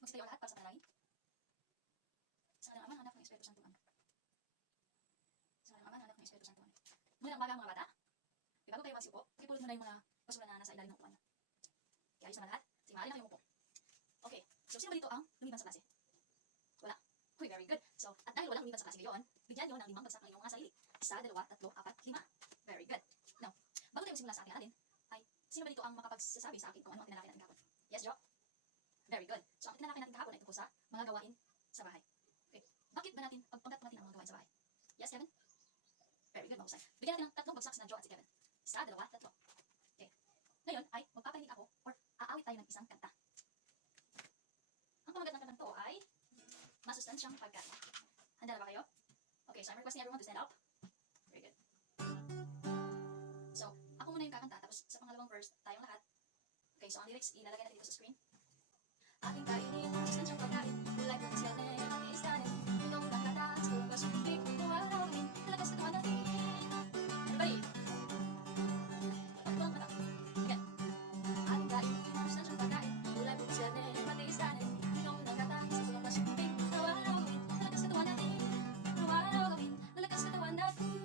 Magsigayo lahat para sa panalangin. Sa ngalan ng Ama, Anak, ng Espiritu Santo. Amen. Sa ngalan ng Ama, Anak, ng Espiritu Santo. Amen. Muna umaga mga bata. Bago kayo magsiupo, pakipulot muna yung mga basura na nasa ilalim ng upuan. Okay, ayos naman lahat. Sige, maaari na kayong upo. Okay, so sino ba dito ang lumiban sa klase? Wala. Uy, very good. So, at dahil walang lumiban sa klase ngayon, bigyan nyo ng 5 bagsak ng inyong mga sarili. 1, 2, 3, 4, 5. Very good. Now, bago tayo magsimula sa ating aralin, ay sino ba dito ang makapagsasabi sa akin kung ano ang tinalakay natin kahapon? Yes, Jo? Very good. So, ang tinalakay natin kahapon ay tungkol sa mga gawain sa bahay. Okay. Bakit ba natin pagpagkat natin ang mga gawain sa bahay? Yes, Kevin? Very good, mahusay. Bigyan natin ng 3 bagsak na Jo at si Kevin. 1, 2, 3. Okay. Ngayon ay magpapahinig ako or aawit tayo ng isang kanta. Ang pamagat ng kantang to ay masustansyang pagkain. Handa na ba kayo? Okay, so I'm requesting everyone to stand up. Very good. So, ako muna yung kakanta, tapos sa pangalawang verse, tayong lahat. Okay, so ang lyrics, ilalagay natin dito sa screen. Ating kainin, masustansyang pagkain, gulay po siya na matiis kanin, inyong pagkataas, bukas yung big, buwalawin, talagas katawan natin. Everybody! Pagbuang mata. Again. Ating kainin, masustansyang pagkain, gulay po siya na matiis kanin, inyong pagkataas, bukas yung big, buwalawin, talagas katawan natin. Buwalawin, talagas katawan natin.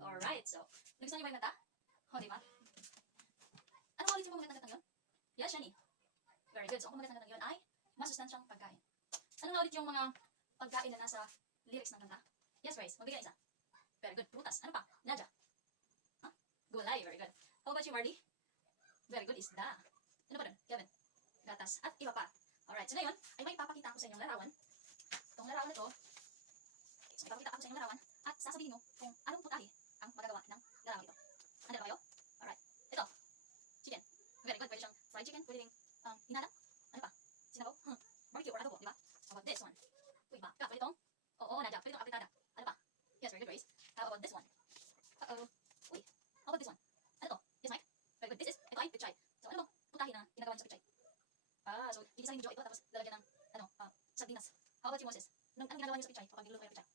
Alright, so, nagustuhan niyo ba yung kanta? O, diba? Ano ulit yung pamagat ng kantang yun? Yes, Shani. Very good. So, ang pamagat ng kantang yun ay masustansyang pagkain. Ano nga ulit yung mga pagkain na nasa lyrics ng kanta? Yes, Grace. Magbigay isa. Very good. Prutas. Ano pa? Nadia. Huh? Gulay. Very good. How about you, Marty? Very good. Isda. Ano pa dun? Kevin. Gatas. At iba pa. Alright. So, ngayon, ay may papakita ako sa inyong larawan. Itong larawan na to. Okay, so, ipapakita ako sa inyong larawan. At sasabihin nyo kung anong putahe ang magagawa ng larawan ito. Handa na kayo? Alright. Ito. Chicken. Very good. Pwede siyang fried chicken. Pwede rin hinala. Ano pa? Sinabaw. Barbecue or adobo, di ba? How about this one? Uy, baka. Pwede itong? Oo, Nadia. Pwede itong apritada. Ano pa? Yes, very good, Grace. How about this one? Uh-oh. Uy. How about this one? Ano to? Yes, Mike? Very good. Ito ay pichay. So, ano bang putahe na ginagawa niyo sa pichay? So, gigisahin niyo ito tapos lalagyan ng, sardinas. How about you, Moses? Anong ginagawa niyo sa pichay kapag niluluto kayo pichay?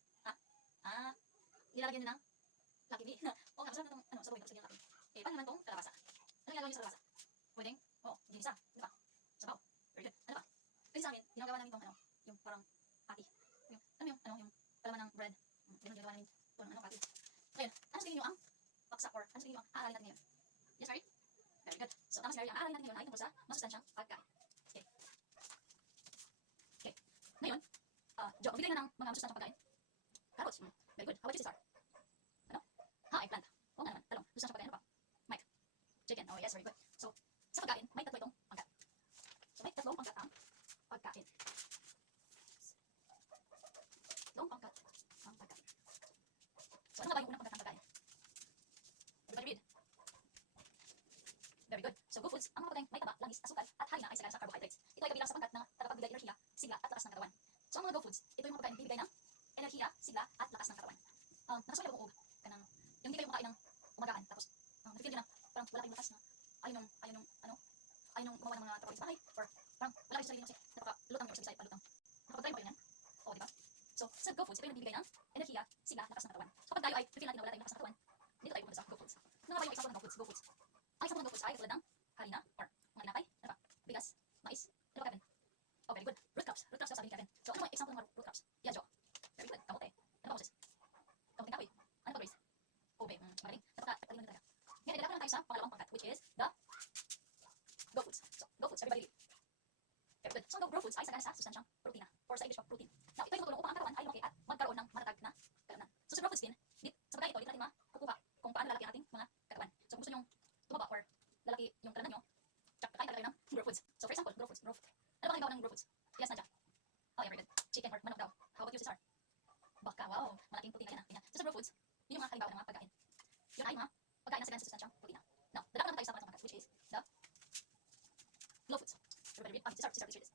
Nilalagyan niyo ng Lucky Me. Oo nga, masarap na itong, sabuhin tapos lagyan ng Lucky Me. Paano naman itong kalabasa? Ano ginagawa niyo sa kalabasa? Pwedeng, ginisa. Ano pa? Sabaw. Very good. Ano pa? Kasi sa amin, ginagawa namin itong, yung parang patty. Yung palaman ng bread. Ganun ginagawa namin itong, patty. Ngayon, ano sa tingin niyo ang baksak or ano sa tingin niyo ang aaralin natin ngayon? Yes, Mary? Very good. So, tama si Mary, ang aaralin natin ngayon ay tungkol sa masustansyang pagkain. Okay. Okay. Ngayon, Jo, magbigay na ng mga masustansyang pagkain. Carrots. Very good. How about you, Cesar? Ano? Eggplant. Oo nga naman. Talong. Masustansyang pagkain. Ano pa? Mike? Chicken. Oh, yes. Very good. So, sa pagkain, may 3 itong pangkat. So, may 3 pangkat ang pagkain. 3 pangkat ang pagkain. So, ano nga ba yung unang pangkat ng pagkain? Everybody read. Very good. So, good foods, ang mga pagkain may taba, langis, asukal, at harina ay sagana sa carbohydrates. Ito ay kabilang sa pangkat na tagapagbigay enerhiya, sigla, at lakas ng katawan. So, ang mga go foods, ito yung mga pagkain bibigay ng enerhiya, sigla, at lakas ng katawan. Nakasulat ako uog, kanang, yung hindi kayo makain ng umagaan, tapos, na-feel nyo na, parang wala kayong lakas na, ayaw nung gumawa ng mga trabaho sa bahay, or parang wala kayo sa sarili nyo kasi napaka-lutang nyo or sige palutang. Nakapag-try mo kayo yan? Oo, diba? So, sa go foods, ito yung nagbibigay ng enerhiya, sigla, lakas ng katawan. So, kapag tayo ay feel natin na wala tayong lakas ng katawan, dito tayo pumunta sa go foods. Ano nga ba yung example ng go foods? Go foods. Ang example ng go foods ay katulad ng harina, or mga inakay, ano pa? Bigas, mais, ano pa, Kevin? Oh, very good. Root crops. Root crops daw sabi ni Kevin. So, ano yung example ng mga root crops? Yes, Jo. Very good. Kamote. Ano pa, Moses? Kamote kahoy. Ano pa, Grace? Ube. Magaling. Napaka-talino na talaga. Ngayon, idadako lang tayo sa pangalawang pangkat, which is the go foods. So, go foods. Everybody read. Very good. So, ang go foods ay sagana sa sustansyang protina, or sa English pa, protein. Now, ito ay tutulong upang ang katawan ay lumaki at magkaroon ng matatag na kalaman. So, sa go foods din, sa pagkain ito, dito natin makukuha kung paano lalaki ang ating mga katawan. So, kung gusto nyo tumaba or lalaki yung kalaman nyo, kakain talaga ng grow foods. So, for example, grow foods. Ano ba kayo ng grow foods? Yes, Nadia. Oh, yeah, very good. Chicken or manok daw. How about you, Cesar? Baka, wow. Malaking protina yan. So, sa grow foods, yun yung mga halimbawa ng mga pagkain. Yun ay mga pagkain na sagana sa sustansyang protina. Now, dadako naman tayo sa pangatong pangkat, which is the slow foods. Everybody read. Cesar, please read this.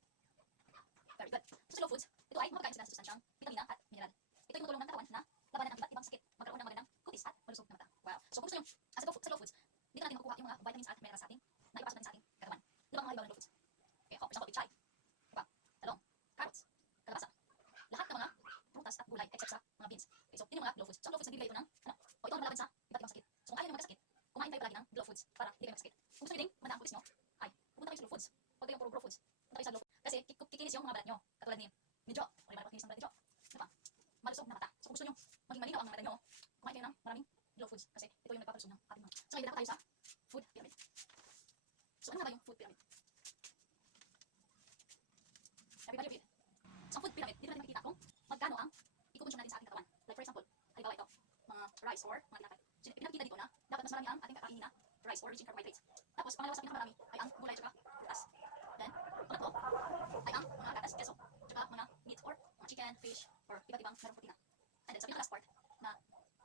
Very good. So, slow foods, ito ay mga pagkain na sagana sa sustansyang vitamina at mineral. Ito yung tutulong ng katawan na labanan ang iba't ibang sakit Everybody read. Sa food pyramid, dito natin makikita kung magkano ang ikukonsume natin sa ating katawan. Like for example, halimbawa ito, mga rice or mga tinapay. So, pinakita dito na dapat mas marami ang ating kakainin na rice or rich in carbohydrates. Tapos, pangalawa sa pinakamarami ay ang gulay at prutas. Then, pangatlo ay ang mga gatas, keso, at mga meat or mga chicken, fish, or iba't ibang merong protina. And then, sa pinaka last part na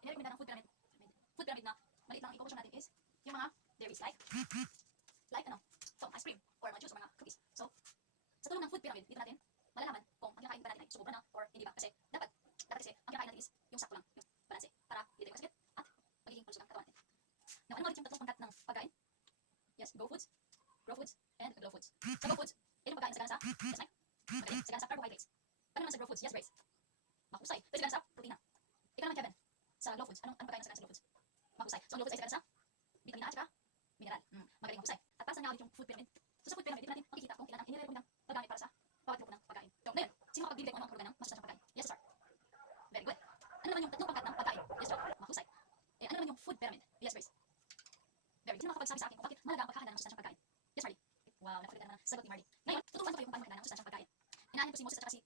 inirekomenda ng food pyramid na maliit lang ang ikukonsume natin is yung mga dairies like ano, itong ice cream or mga juice or mga cookies. So, sa tulong ng food pyramid, dito natin malalaman kung ang kinakain ba natin ay sumobra na or hindi ba. Kasi dapat kasi ang kinakain natin is yung sakto lang, yung balanse, para hindi tayo kasakit at magiging pulso ng katawan natin. Now, ano ulit yung tatlong pangkat ng pagkain? Yes, go foods, grow foods, and glow foods. Sa grow foods, ito yung pagkain na sagana sa, yes Mike? Magaling, sagana sa carbohydrates. Ano naman sa grow foods? Yes, Grace. Mahusay. Ito sagana sa protina. Ikaw naman, Kevin. Sa glow foods, anong pagkain na sagana sa glow foods? Mahusay. So, ang glow foods ay sagana sa vitamina A at mineral. Magaling mahusay. At para sa nga ulit yung food pyramid. So, sa food pyramid, dito natin makikita kung ilan ang inirekomendang paggamit para sa bawat grupo ng pagkain. So, ngayon, sino makapagbibigay kung ano ang hulugan ng masustansyang pagkain? Yes, sir. Very good. Ano naman yung tatlong pangkat ng pagkain? Yes, sir. Mahusay. Ano naman yung food pyramid? Yes, Grace. Very good. Sino makapagsabi sa akin kung bakit mahalaga ang pagkakahanda ng masustansyang pagkain? Yes, Marty. Wow, napakaganda naman ang sagot ni Marty. Ngayon, tuturuan ko kayo kung paano maganda ng masustansyang pagkain. Inahin ko si Moses at saka si